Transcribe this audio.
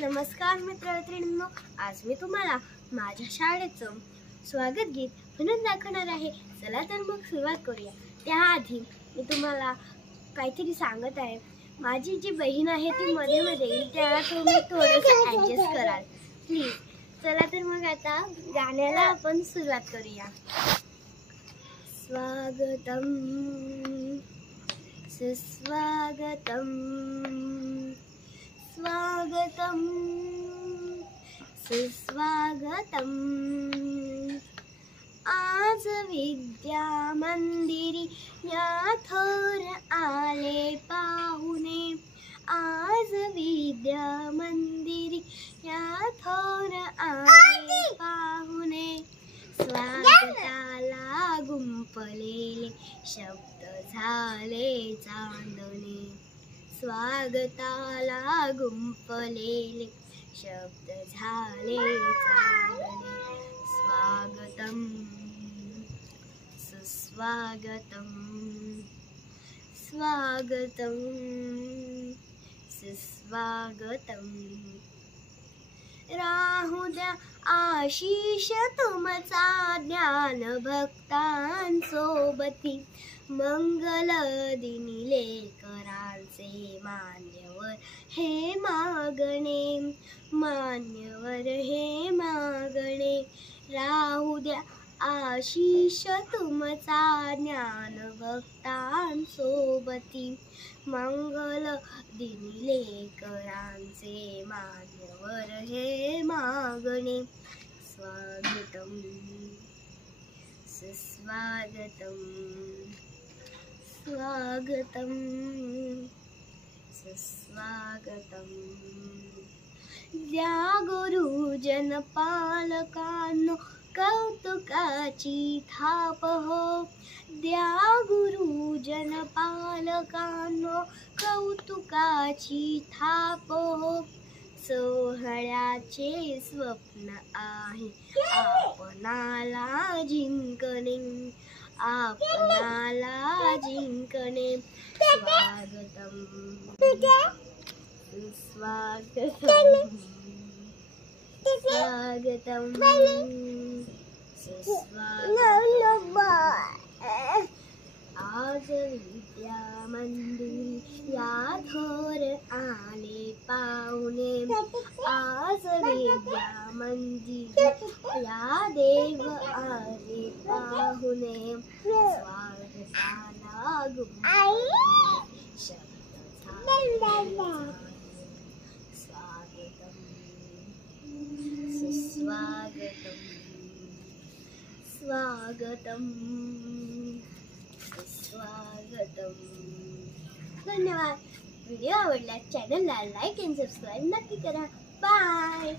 नमस्कार मित्र-मैत्रिणींनो, आज मी तुम्हाला माझ्या शाळेचं स्वागत गीत म्हणून दाखवणार आहे। चला तर मग सुरुवात करूया। त्याआधी मी तुम्हाला काहीतरी सांगत आहे। माझी जी बहीण आहे ती मध्ये मध्ये येईल, त्याला तुम्ही थोडंसं ॲडजस्ट कराल प्लीज। चला तर मग आता गाण्याला आपण सुरुवात करूया। स्वागतम सुस्वागतम स्वागतम सुस्वागतम। आज विद्या मंदिरी या थोर आले पाहुणे। आज विद्या मंदिरी या थोर आले पाहुणे। स्वागताला गुंफलेले शब्द झाले चांदणे। स्वागताला गुंफलेले शब्द झाले चांदणे। स्वागतम सुस्वागतम स्वागतम सुस्वागतम। राहू द्या आशीष तुमचा ज्ञान भक्तांसोबती। मंगल दिनी लेकरांचे मान्यवर हे मागणे। मान्यवर हे मागणे। राहू द्या आशीष तुमचा ज्ञान भक्तांसोबती। मंगल दिनी लेकरांचे मान्यवर हे मागणे। स्वागतम सुस्वागतम स्वागतम सुस्वागतम। द्या गुरुजन पालकांनो कौतुकाची थाप हो। द्या गुरुजन पालकांनो कौतुकाची थाप हो। सोहळ्याचे स्वप्न आहे आपणाला जिंकणे। आपणाला जिंकणे। स्वागतम सुस्वागतम स्वागतम सुस्वागतम। आज विद्या मंदिरी या थोर आले पाहुणे। आज विद्या मंदिरी या देव आले पाहुणे। स्वागताला गुंफलेले शब्द झाले। स्वागतम सुस्वागतम स्वागतम स्वागतम। धन्यवाद। व्हिडिओ आवडल्यास चॅनलला लाईक आणि सबस्क्राईब नक्की करा। बाय।